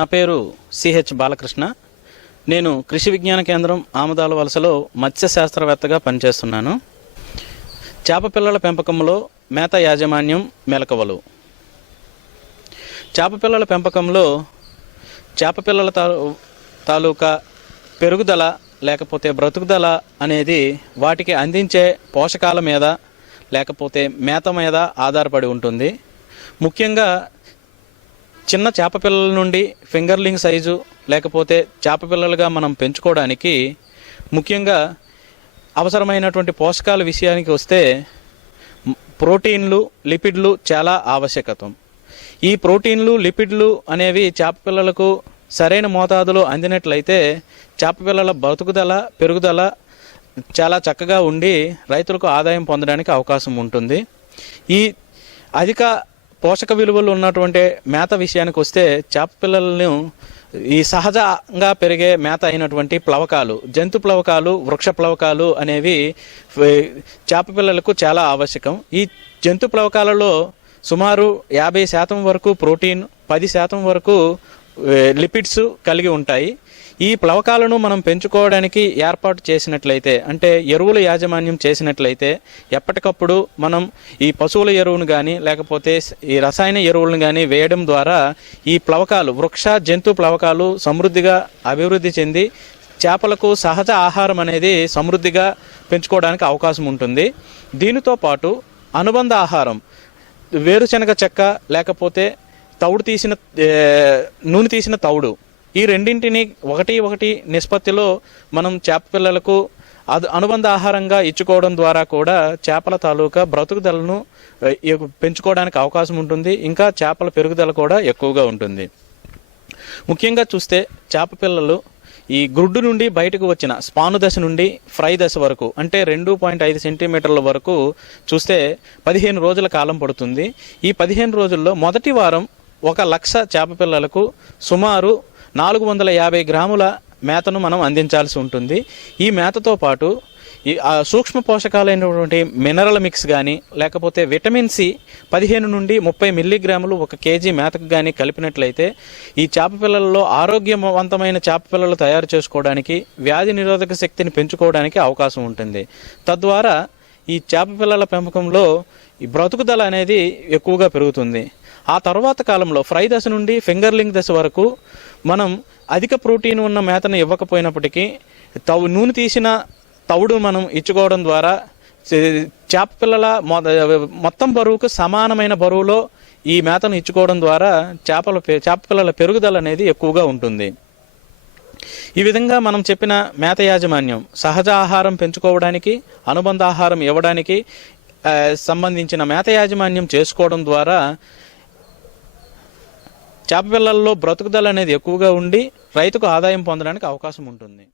నా పేరు సిహెచ్ బాలకృష్ణ. నేను కృషి విజ్ఞాన కేంద్రం ఆమదాల వలసలో మత్స్య శాస్త్రవేత్తగా పనిచేస్తున్నాను. చేప పిల్లల పెంపకంలో మేత యాజమాన్యం మెలకువలు. చేప పిల్లల పెంపకంలో చేప పిల్లల తాలూకా పెరుగుదల లేకపోతే బ్రతుకుదల అనేది వాటికి అందించే పోషకాల మీద లేకపోతే మేత మీద ఆధారపడి ఉంటుంది. ముఖ్యంగా చిన్న చేప పిల్లల నుండి ఫింగర్లింగ్ సైజు లేకపోతే చేప పిల్లలుగా మనం పెంచుకోవడానికి ముఖ్యంగా అవసరమైనటువంటి పోషకాల విషయానికి వస్తే ప్రోటీన్లు, లిపిడ్లు చాలా ఆవశ్యకతం. ఈ ప్రోటీన్లు, లిపిడ్లు అనేవి చేప పిల్లలకు సరైన మోతాదులో అందినట్లయితే చేప పిల్లల బతుకుదల, పెరుగుదల చాలా చక్కగా ఉండి రైతులకు ఆదాయం పొందడానికి అవకాశం ఉంటుంది. ఈ అధిక పోషక విలువలు ఉన్నటువంటి మేత విషయానికి వస్తే చేప పిల్లలను ఈ సహజంగా పెరిగే మేత అయినటువంటి ప్లవకాలు, జంతు ప్లవకాలు, వృక్ష ప్లవకాలు అనేవి చేప పిల్లలకు చాలా ఆవశ్యకం. ఈ జంతు ప్లవకాలలో సుమారు 50% వరకు ప్రోటీన్, 10% వరకు లిపిడ్స్ కలిగి ఉంటాయి. ఈ ప్లవకాలను మనం పెంచుకోవడానికి ఏర్పాటు చేసినట్లయితే, అంటే ఎరువుల యాజమాన్యం చేసినట్లయితే ఎప్పటికప్పుడు మనం ఈ పశువుల ఎరువును కానీ లేకపోతే ఈ రసాయన ఎరువులను కానీ వేయడం ద్వారా ఈ ప్లవకాలు, వృక్ష జంతు ప్లవకాలు సమృద్ధిగా అభివృద్ధి చెంది చేపలకు సహజ ఆహారం అనేది సమృద్ధిగా పెంచుకోవడానికి అవకాశం ఉంటుంది. దీనితో పాటు అనుబంధ ఆహారం, వేరుశనగ చెక్క లేకపోతే నూనె తీసిన తౌడు, ఈ రెండింటిని ఒకటి నిష్పత్తిలో మనం చేప పిల్లలకు అనుబంధ ఆహారంగా ఇచ్చుకోవడం ద్వారా కూడా చేపల తాలూకా బ్రతుకుదలను పెంచుకోవడానికి అవకాశం ఉంటుంది. ఇంకా చేపల పెరుగుదల కూడా ఎక్కువగా ఉంటుంది. ముఖ్యంగా చూస్తే చేప పిల్లలు ఈ గుడ్డు నుండి బయటకు వచ్చిన స్పాను దశ నుండి ఫ్రై దశ వరకు, అంటే 2.5 సెంటీమీటర్ల వరకు చూస్తే 15 రోజుల కాలం పడుతుంది. ఈ 15 రోజుల్లో మొదటి వారం 1,00,000 చేప పిల్లలకు సుమారు 450 గ్రాముల మేతను మనం అందించాల్సి ఉంటుంది. ఈ మేతతో పాటు ఈ సూక్ష్మ పోషకాలైనటువంటి మినరల్ మిక్స్ కానీ లేకపోతే విటమిన్ సి 15 నుండి 30 మిల్లీగ్రాములు 1 కేజీ మేతకు కానీ కలిపినట్లయితే ఈ చేప పిల్లలలో ఆరోగ్యవంతమైన చేప పిల్లలు తయారు చేసుకోవడానికి, వ్యాధి నిరోధక శక్తిని పెంచుకోవడానికి అవకాశం ఉంటుంది. తద్వారా ఈ చేప పిల్లల పెంపకంలో ఈ బ్రతుకుదల అనేది ఎక్కువగా పెరుగుతుంది. ఆ తర్వాత కాలంలో ఫ్రై దశ నుండి ఫింగర్లింగ్ దశ వరకు మనం అధిక ప్రోటీన్ ఉన్న మేతను ఇవ్వకపోయినప్పటికీ నూనె తీసిన తౌడు మనం ఇచ్చుకోవడం ద్వారా చేప పిల్లల మొత్తం బరువుకు సమానమైన బరువులో ఈ మేతను ఇచ్చుకోవడం ద్వారా చేప పిల్లల పెరుగుదల అనేది ఎక్కువగా ఉంటుంది. ఈ విధంగా మనం చెప్పిన మేత యాజమాన్యం సహజ ఆహారం పెంచుకోవడానికి, అనుబంధ ఆహారం ఇవ్వడానికి సంబంధించిన మేత యాజమాన్యం చేసుకోవడం ద్వారా చేప పిల్లల్లో బ్రతుకుదల అనేది ఎక్కువగా ఉండి రైతుకు ఆదాయం పొందడానికి అవకాశం ఉంటుంది.